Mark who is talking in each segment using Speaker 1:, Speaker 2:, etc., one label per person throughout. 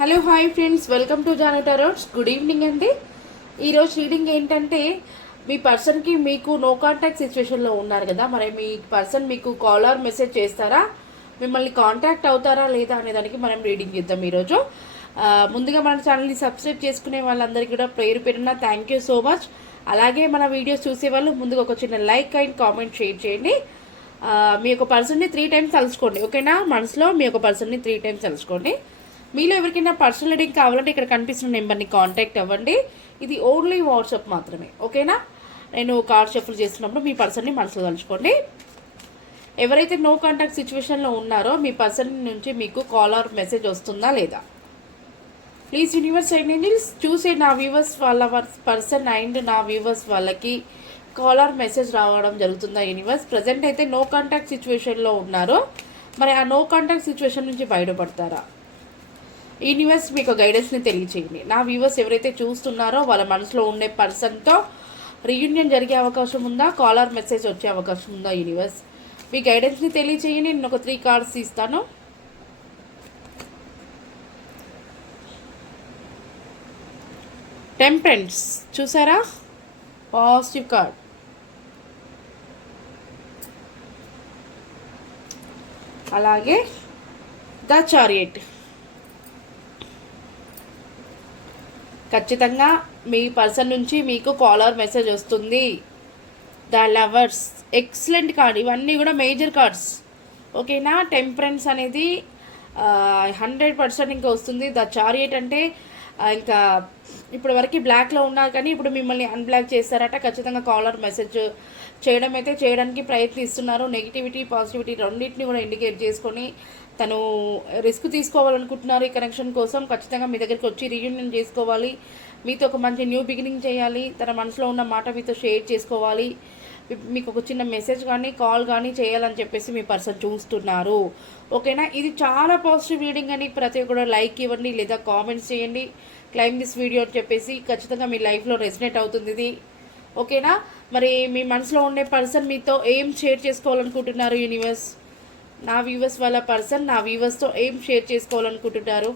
Speaker 1: Hello hi friends. Welcome to Janata roads. Good evening అండి. ఈరోజు reading ఏంటంటే మీ పర్సన్కి మీకు నో కాంటాక్ట్ సిచ్యువేషన్లో ఉన్నారు కదా మరి మీ పర్సన్ మీకు కాల్ ఆర్ మెసేజ్ చేస్తారా? మిమ్మల్ని కాంటాక్ట్ అవుతారా లేదా అనే దానికి మనం రీడింగ్ చేద్దాం ఈరోజు. ముందుగా మన ఛానల్ని సబ్స్క్రైబ్ చేసుకునే వాళ్ళందరికీ కూడా పేరు పేరున థ్యాంక్ యూ సో మచ్ అలాగే మన వీడియోస్ చూసే వాళ్ళు ముందుగా ఒక చిన్న లైక్ అండ్ కామెంట్ షేర్ చేయండి. మీ యొక్క పర్సన్ని త్రీ టైమ్స్ తలుచుకోండి ఓకేనా? మనసులో మీ యొక్క పర్సన్ని త్రీ టైమ్స్ తలుచుకోండి. మీలో ఎవరికైనా పర్సనల్ రీడింగ్ కావాలంటే ఇక్కడ కనిపిస్తున్న నెంబర్ని కాంటాక్ట్ అవ్వండి. ఇది ఓన్లీ వాట్సాప్ మాత్రమే ఓకేనా నేను కార్డ్ షఫుల్ చేస్తున్నప్పుడు మీ పర్సన్ని మనసులో తలుచుకోండి. ఎవరైతే నో కాంటాక్ట్ సిచ్యువేషన్లో ఉన్నారో మీ పర్సన్ నుంచి మీకు కాల్ ఆర్ మెసేజ్ వస్తుందా లేదా? ప్లీజ్ యూనివర్స్ అండ్ చూసే నా వ్యూవర్స్ వాళ్ళ పర్సన్ అండ్ నా వ్యూవర్స్ వాళ్ళకి కాల్ ఆర్ మెసేజ్ రావడం జరుగుతుందా యూనివర్స్ ప్రజెంట్ అయితే నో కాంటాక్ట్ సిచ్యువేషన్లో ఉన్నారో మరి ఆ నో కాంటాక్ట్ సిచ్యువేషన్ నుంచి బయటపడతారా? యూనివర్స్ మీకు గైడెన్స్ని తెలియచేయండి. నా వ్యూవర్స్ ఎవరైతే చూస్తున్నారో వాళ్ళ మనసులో ఉండే పర్సన్తో రీయూనియన్ జరిగే అవకాశం ఉందా? కాలర్ మెసేజ్ వచ్చే అవకాశం ఉందా యూనివర్స్ మీ గైడెన్స్ని తెలియచేయండి. నేను ఒక త్రీ కార్డ్స్ ఇస్తాను. టెంపరెన్స్ చూసారా? పాజిటివ్ కార్డ్ అలాగే ద చారియట్. ఖచ్చితంగా మీ పర్సన్ నుంచి మీకు కాలర్ మెసేజ్ వస్తుంది. The lovers. Excellent card. ఇవన్నీ కూడా మేజర్ కార్డ్స్. ఓకేనా? టెంపరెన్స్ అనేది హండ్రెడ్ పర్సెంట్ ఇంకా వస్తుంది. ద చారియట్ అంటే ఇంకా ఇప్పుడు వరకు బ్లాక్లో ఉన్నారు కానీ ఇప్పుడు మిమ్మల్ని అన్బ్లాక్ చేస్తారట ఖచ్చితంగా కాలర్ మెసేజ్ చేయడం అయితే చేయడానికి ప్రయత్నిస్తున్నారు. నెగిటివిటీ పాజిటివిటీ రెండింటిని కూడా ఇండికేట్ చేసుకొని తను రిస్క్ తీసుకోవాలనుకుంటున్నారు ఈ కనెక్షన్ కోసం. ఖచ్చితంగా మీ దగ్గరికి వచ్చి రీయూనియన్ చేసుకోవాలి. మీతో ఒక మంచి న్యూ బిగినింగ్ చేయాలి. తన మనసులో ఉన్న మాట మీతో షేర్ చేసుకోవాలి. మీకు ఒక చిన్న మెసేజ్ కానీ కాల్ కానీ చేయాలని చెప్పేసి మీ పర్సన్ చూస్తున్నారు. ఓకేనా ఇది చాలా పాజిటివ్ రీడింగ్ అని ప్రతి ఒక్కరు లైక్ ఇవ్వండి లేదా కామెంట్స్ చేయండి. క్లైమ్ దిస్ వీడియో అని చెప్పేసి ఖచ్చితంగా మీ లైఫ్లో రెసినేట్ అవుతుంది ఇది. ఓకేనా? మరి మీ మనసులో ఉండే పర్సన్ మీతో ఏం షేర్ చేసుకోవాలనుకుంటున్నారు యూనివర్స్? నా వ్యూవర్స్ వాళ్ళ పర్సన్ నా వ్యూవర్స్తో ఏం షేర్ చేసుకోవాలనుకుంటున్నారు?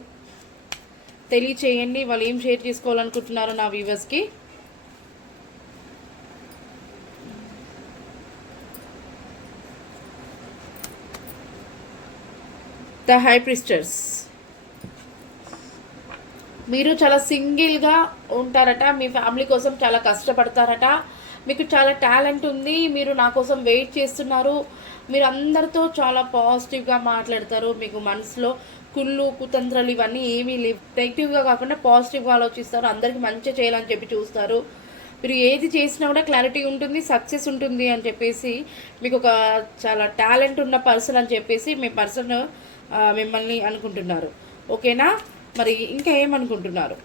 Speaker 1: తెలియచేయండి వాళ్ళు ఏం షేర్ చేసుకోవాలనుకుంటున్నారు నా వ్యూవర్స్కి. The high priestess. మీరు చాలా సింగిల్గా ఉంటారట మీ ఫ్యామిలీ కోసం చాలా కష్టపడతారట. మీకు చాలా టాలెంట్ ఉంది మీరు నా కోసం వెయిట్ చేస్తున్నారు. మీరు అందరితో చాలా పాజిటివ్గా మాట్లాడతారు మీకు మనసులో. కుళ్ళు కుతంత్రాలు ఇవన్నీ ఏమీ లేవు. నెగిటివ్గా కాకుండా పాజిటివ్గా ఆలోచిస్తారు అందరికి మంచిగా చేయాలని చెప్పి చూస్తారు. మీరు ఏది చేసినా కూడా క్లారిటీ ఉంటుంది సక్సెస్ ఉంటుంది అని చెప్పేసి మీకు ఒక చాలా టాలెంట్ ఉన్న పర్సన్ అని చెప్పేసి మీ పర్సన్ మిమ్మల్ని అనుకుంటున్నారు. ఓకేనా? మరి ఇంకా ఏమనుకుంటున్నారు?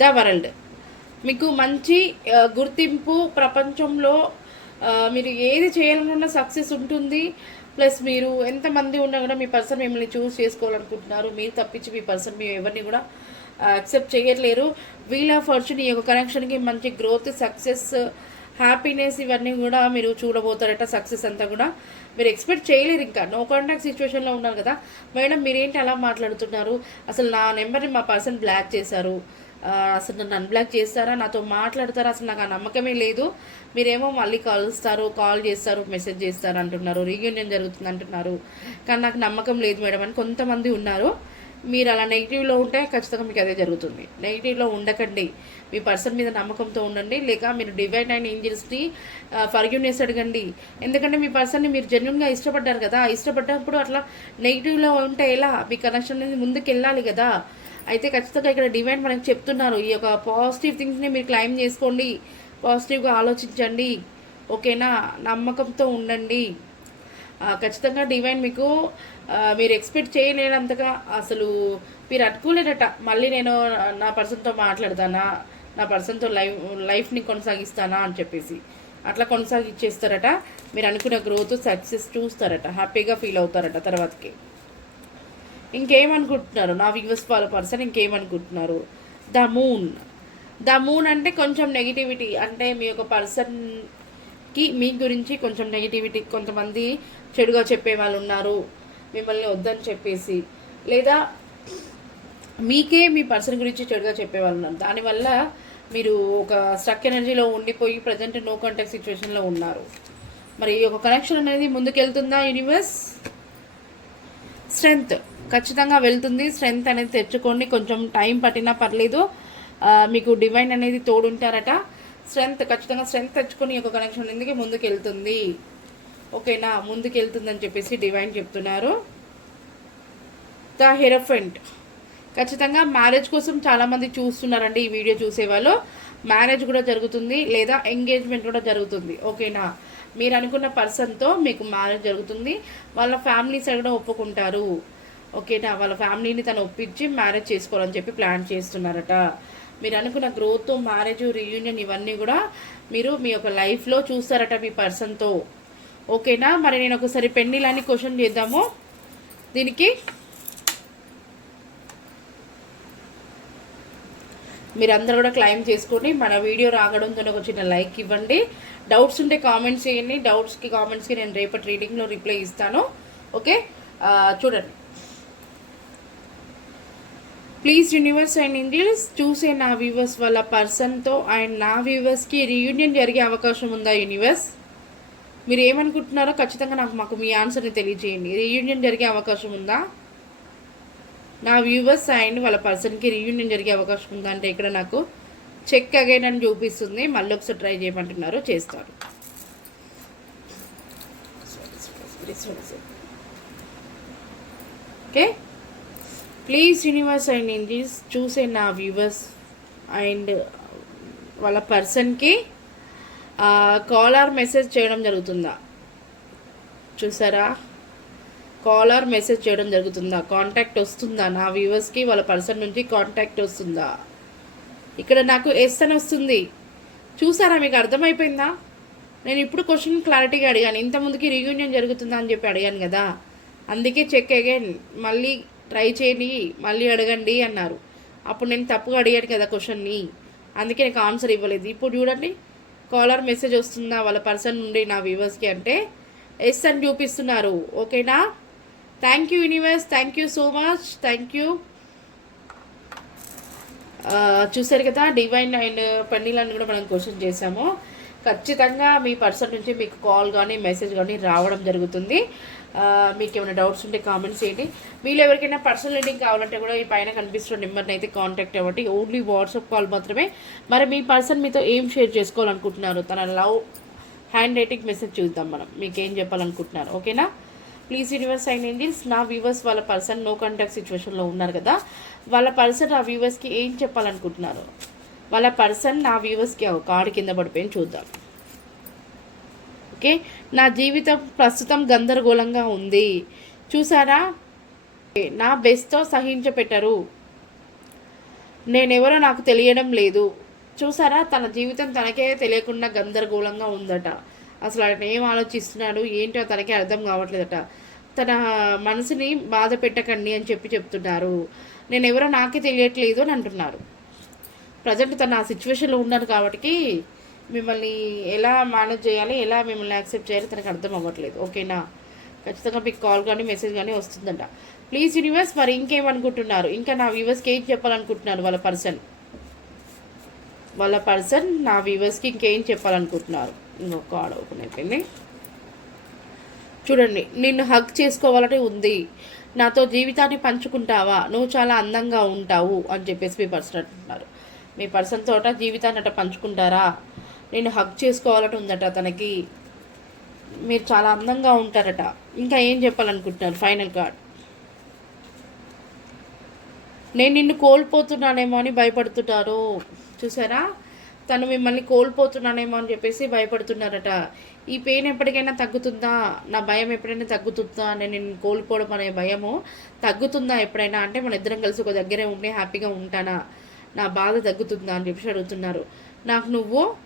Speaker 1: The world. మీకు మంచి గుర్తింపు ప్రపంచంలో మీరు ఏది చేయాలనుకున్న సక్సెస్ ఉంటుంది. ప్లస్ మీరు ఎంతమంది ఉన్నా కూడా మీ పర్సన్ మిమ్మల్ని చూస్ చేసుకోవాలనుకుంటున్నారు. మీరు తప్పించి మీ పర్సన్ మీ ఎవరిని కూడా యాక్సెప్ట్ చేయట్లేరు. వీల్ ఆఫ్ ఫార్చ్యూన్ ఈ యొక్క కనెక్షన్కి మంచి గ్రోత్ సక్సెస్ హ్యాపీనెస్ ఇవన్నీ కూడా మీరు చూడబోతారట సక్సెస్ అంతా కూడా. మీరు ఎక్స్పెక్ట్ చేయలేరు ఇంకా. నో కాంటాక్ట్ సిచ్యువేషన్లో ఉన్నారు కదా. మేడం మీరేంటి అలా మాట్లాడుతున్నారు? అసలు నా నెంబర్ని మా పర్సన్ బ్లాక్ చేశారు. అసలు నన్ను అన్బ్లాక్ చేస్తారా? నాతో మాట్లాడతారా? అసలు నాకు ఆ నమ్మకమే లేదు. మీరేమో మళ్ళీ కలుస్తారు కాల్ చేస్తారు మెసేజ్ చేస్తారు అంటున్నారు. రీయూనియన్ జరుగుతుంది అంటున్నారు. కానీ నాకు నమ్మకం లేదు మేడం అని కొంతమంది ఉన్నారు. మీరు అలా నెగిటివ్లో ఉంటే ఖచ్చితంగా మీకు అదే జరుగుతుంది. నెగిటివ్లో ఉండకండి. మీ పర్సన్ మీద నమ్మకంతో ఉండండి. లేక మీరు డివైన్ అండ్ ఏంజల్స్ని ఫర్గ్యూనెస్ అడగండి. ఎందుకంటే మీ పర్సన్ని మీరు జెన్యున్గా ఇష్టపడ్డారు కదా. ఇష్టపడ్డప్పుడు అట్లా నెగిటివ్లో ఉంటే ఎలా? మీ కనెక్షన్ అనేది ముందుకు వెళ్ళాలి కదా. అయితే ఖచ్చితంగా ఇక్కడ డివైన్ మనకు చెప్తున్నారు. ఈ యొక్క పాజిటివ్ థింగ్స్ని మీరు క్లైమ్ చేసుకోండి. పాజిటివ్గా ఆలోచించండి. ఓకేనా నమ్మకంతో ఉండండి. ఖచ్చితంగా డివైన్ మీకు మీరు ఎక్స్పెక్ట్ చేయలేనంతగా అసలు మీరు అట్టుకోలేరట మళ్ళీ నేను నా పర్సన్తో మాట్లాడతానా? నా పర్సన్తో లైఫ్ లైఫ్ని కొనసాగిస్తానా అని చెప్పేసి. అట్లా కొనసాగిచ్చేస్తారట. మీరు అనుకున్న గ్రోత్ సక్సెస్ చూస్తారట. హ్యాపీగా ఫీల్ అవుతారట తర్వాతకి. ఇంకేమనుకుంటున్నారు? నా వ్యూవర్స్ వాళ్ళ పర్సన్ ఇంకేమనుకుంటున్నారు? ద మూన్ ద మూన్ అంటే కొంచెం నెగిటివిటీ అంటే మీ యొక్క పర్సన్కి మీ గురించి కొంచెం నెగిటివిటీ కొంతమంది చెడుగా చెప్పే వాళ్ళు ఉన్నారు. మిమ్మల్ని వద్దని చెప్పేసి. లేదా మీకే మీ పర్సన్ గురించి చెడుగా చెప్పేవాళ్ళు ఉన్నారు. దానివల్ల మీరు ఒక స్ట్రక్ ఎనర్జీలో ఉండిపోయి ప్రజెంట్ నో కాంటాక్ట్ సిచ్యువేషన్లో ఉన్నారు. మరి ఈ యొక్క కనెక్షన్ అనేది ముందుకెళ్తుందా యూనివర్స్ స్ట్రెంగ్త్ ఖచ్చితంగా వెళ్తుంది. స్ట్రెంగ్త్ అనేది తెచ్చుకోండి. కొంచెం టైం పట్టినా పర్లేదు. మీకు డివైన్ అనేది తోడుంటారట. స్ట్రెంగ్త్ ఖచ్చితంగా స్ట్రెంగ్త్ తెచ్చుకొని ఈ యొక్క కనెక్షన్ అనేది ముందుకు వెళ్తుంది ఓకేనా ముందుకెళ్తుందని చెప్పేసి డివైన్ చెప్తున్నారు. The hierophant. ఖచ్చితంగా మ్యారేజ్ కోసం చాలామంది చూస్తున్నారండి ఈ వీడియో చూసేవాళ్ళు. మ్యారేజ్ కూడా జరుగుతుంది లేదా ఎంగేజ్మెంట్ కూడా జరుగుతుంది ఓకేనా? మీరు అనుకున్న పర్సన్తో మీకు మ్యారేజ్ జరుగుతుంది. వాళ్ళ ఫ్యామిలీ సైడ్ కూడా ఒప్పుకుంటారు ఓకేనా? వాళ్ళ ఫ్యామిలీని తను ఒప్పించి మ్యారేజ్ చేసుకోవాలని చెప్పి ప్లాన్ చేస్తున్నారట. మీరు అనుకున్న గ్రోత్ మ్యారేజ్ రీయూనియన్ ఇవన్నీ కూడా మీరు మీ యొక్క లైఫ్లో చూస్తారట మీ పర్సన్తో. ఓకేనా? మరి నేను ఒకసారి పెన్నీలని క్వశ్చన్ చేద్దాము. దీనికి మీరందరూ కూడా క్లైమ్ చేసుకొని మన వీడియో రాగడంతో ఒక చిన్న లైక్ ఇవ్వండి. డౌట్స్ ఉంటే కామెంట్స్ చేయండి. డౌట్స్కి కామెంట్స్కి నేను రేపటి రీడింగ్లో రిప్లై ఇస్తాను. ఓకే? చూడండి. ప్లీజ్ యూనివర్స్ అండ్ ఇంగ్లీష్ చూసే నా వ్యూవర్స్ వాళ్ళ పర్సన్తో అండ్ నా వ్యూవర్స్కి రీయూనియన్ జరిగే అవకాశం ఉందా యూనివర్స్ మీరు ఏమనుకుంటున్నారో ఖచ్చితంగా నాకు మాకు మీ ఆన్సర్ని తెలియజేయండి. రీయూనియన్ జరిగే అవకాశం ఉందా? నా వ్యూవర్స్ అండ్ వాళ్ళ పర్సన్కి రీయూనియన్ జరిగే అవకాశం ఉందా అంటే ఇక్కడ నాకు చెక్ అగైన్ అని చూపిస్తుంది. మళ్ళీ ఒకసారి ట్రై చేయమంటున్నారు చేస్తారు. Okay? Please universe and English చూసే నా వ్యూవర్స్ అండ్ వాళ్ళ పర్సన్కి కాలర్ మెసేజ్ చేయడం జరుగుతుందా? చూసారా? కాలర్ మెసేజ్ చేయడం జరుగుతుందా? కాంటాక్ట్ వస్తుందా? నా వ్యూవర్స్కి వాళ్ళ పర్సన్ నుంచి కాంటాక్ట్ వస్తుందా? ఇక్కడ నాకు ఎస్ అని వస్తుంది. చూసారా మీకు అర్థమైపోయిందా? నేను ఇప్పుడు క్వశ్చన్ క్లారిటీగా అడిగాను. ఇంతకుముందుకి రీయూనియన్ జరుగుతుందా అని చెప్పి అడిగాను కదా. అందుకే చెక్ అగైన్ మళ్ళీ ట్రై చేయండి మళ్ళీ అడగండి అన్నారు. అప్పుడు నేను తప్పుగా అడిగాను కదా క్వశ్చన్ని అందుకే నాకు ఆన్సర్ ఇవ్వలేదు. ఇప్పుడు చూడండి. కాలర్ మెసేజ్ వస్తుందా వాళ్ళ పర్సన్ నుండి నా వ్యూవర్స్కి అంటే ఎస్ అని చూపిస్తున్నారు. ఓకేనా? Thank you universe thank you so much thank you చూసారు కదా డివైన్ అండ్ పన్నీలని కూడా మనం క్వశ్చన్ చేసాము ఖచ్చితంగా మీ పర్సన్ నుంచి మీకు కాల్ కానీ మెసేజ్ కానీ రావడం జరుగుతుంది. మీకు ఏమైనా డౌట్స్ ఉంటే కామెంట్స్ చేయండి. మీరు ఎవరికైనా పర్సనల్ రీడింగ్ కావాలంటే కూడా ఈ పైన కనిపిస్తున్న నెంబర్ని అయితే కాంటాక్ట్ అవ్వండి. ఓన్లీ వాట్సాప్ కాల్ మాత్రమే. మరి మీ పర్సన్ మీతో ఏం షేర్ చేసుకోవాలనుకుంటున్నారు? తన లవ్ హ్యాండ్ రైటింగ్ మెసేజ్ చూద్దాం మనం. మీకు ఏం చెప్పాలనుకుంటున్నారు? ఓకేనా? ప్లీజ్ యూనివర్స్ సైన్ ఏంజిల్స్ నా వ్యూవర్స్ వాళ్ళ పర్సన్ నో కాంటాక్ట్ సిచ్యువేషన్లో ఉన్నారు కదా. వాళ్ళ పర్సన్ ఆ వ్యూవర్స్కి ఏం చెప్పాలనుకుంటున్నారు? వాళ్ళ పర్సన్ నా వ్యూవర్స్కి ఒక కార్డు కింద పడిపోయి చూద్దాం. ఓకే? నా జీవితం ప్రస్తుతం గందరగోళంగా ఉంది. చూసారా? నా బెస్ట్తో సహించపెట్టరు నేనెవరో నాకు తెలియడం లేదు. చూసారా? తన జీవితం తనకే తెలియకుండా గందరగోళంగా ఉందట. అసలు ఆయన ఏం ఆలోచిస్తున్నాడు? ఏంటో తనకే అర్థం కావట్లేదట. తన మనసుని బాధ పెట్టకండి అని చెప్పి చెప్తున్నారు. నేను ఎవరో నాకే తెలియట్లేదు అని అంటున్నారు. ప్రజెంట్ తన ఆ సిచ్యువేషన్లో ఉన్నారు కాబట్టి మిమ్మల్ని ఎలా మేనేజ్ చేయాలి ఎలా మిమ్మల్ని యాక్సెప్ట్ చేయాలి తనకు అర్థం అవ్వట్లేదు. ఓకేనా? ఖచ్చితంగా మీకు కాల్ కానీ మెసేజ్ కానీ వస్తుందంట. ప్లీజ్ యూనివర్స్ మరి ఇంకేమనుకుంటున్నారు? ఇంకా నా వ్యూవర్స్కి ఏం చెప్పాలనుకుంటున్నారు వాళ్ళ పర్సన్? వాళ్ళ పర్సన్ నా వ్యూవర్స్కి ఇంకేం చెప్పాలనుకుంటున్నారు? ఇంకొక కార్డ్ ఓపెన్ అయిపోయింది. చూడండి నిన్ను హక్ చేసుకోవాలని ఉంది. నాతో జీవితాన్ని పంచుకుంటావా? నువ్వు చాలా అందంగా ఉంటావు అని చెప్పేసి మీ పర్సన్ అంటున్నారు. మీ పర్సన్ తోట జీవితాన్ని అట పంచుకుంటారా? నేను హక్ చేసుకోవాలట ఉందట తనకి. మీరు చాలా అందంగా ఉంటారట. ఇంకా ఏం చెప్పాలనుకుంటున్నారు ఫైనల్ కార్డ్? నేను నిన్ను కోల్పోతున్నానేమో అని భయపడుతున్నారు. చూసారా? తను మిమ్మల్ని కోల్పోతున్నానేమో అని చెప్పేసి భయపడుతున్నారట. ఈ పెయిన్ ఎప్పటికైనా తగ్గుతుందా? నా భయం ఎప్పుడైనా తగ్గుతుందా? నేను నిన్ను కోల్పోవడం అనే భయము తగ్గుతుందా ఎప్పుడైనా? అంటే మన ఇద్దరం కలిసి ఒక దగ్గరే ఉండి హ్యాపీగా ఉంటానా? నా బాధ తగ్గుతుందా అని చెప్పేసి అడుగుతున్నారు. నాకు నువ్వు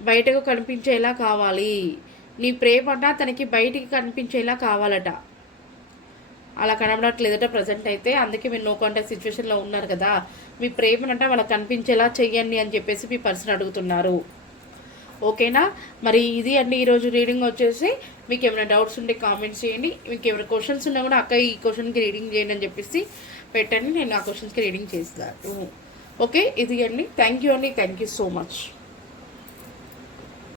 Speaker 1: బయటకు కనిపించేలా కావాలి. నీ ప్రేమట తనకి బయటికి కనిపించేలా కావాలట. అలా కనబడట్లేదట ప్రజెంట్ అయితే. అందుకే మీరు నో కాంటాక్ట్ సిచ్యువేషన్లో ఉన్నారు కదా. మీ ప్రేమనంట వాళ్ళకి కనిపించేలా చెయ్యండి అని చెప్పేసి మీ పర్సన్ అడుగుతున్నారు. ఓకేనా? మరి ఇది అండి ఈరోజు రీడింగ్ వచ్చేసి. మీకు ఏమైనా డౌట్స్ ఉంటే కామెంట్స్ చేయండి. మీకు ఏమైనా క్వశ్చన్స్ ఉన్నా కూడా అక్క ఈ క్వశ్చన్కి రీడింగ్ చేయండి అని చెప్పేసి పెట్టండి. నేను ఆ క్వశ్చన్స్కి రీడింగ్ చేస్తాను. ఓకే ఇది అండి. థ్యాంక్ యూ అండి థ్యాంక్ యూ సో మచ్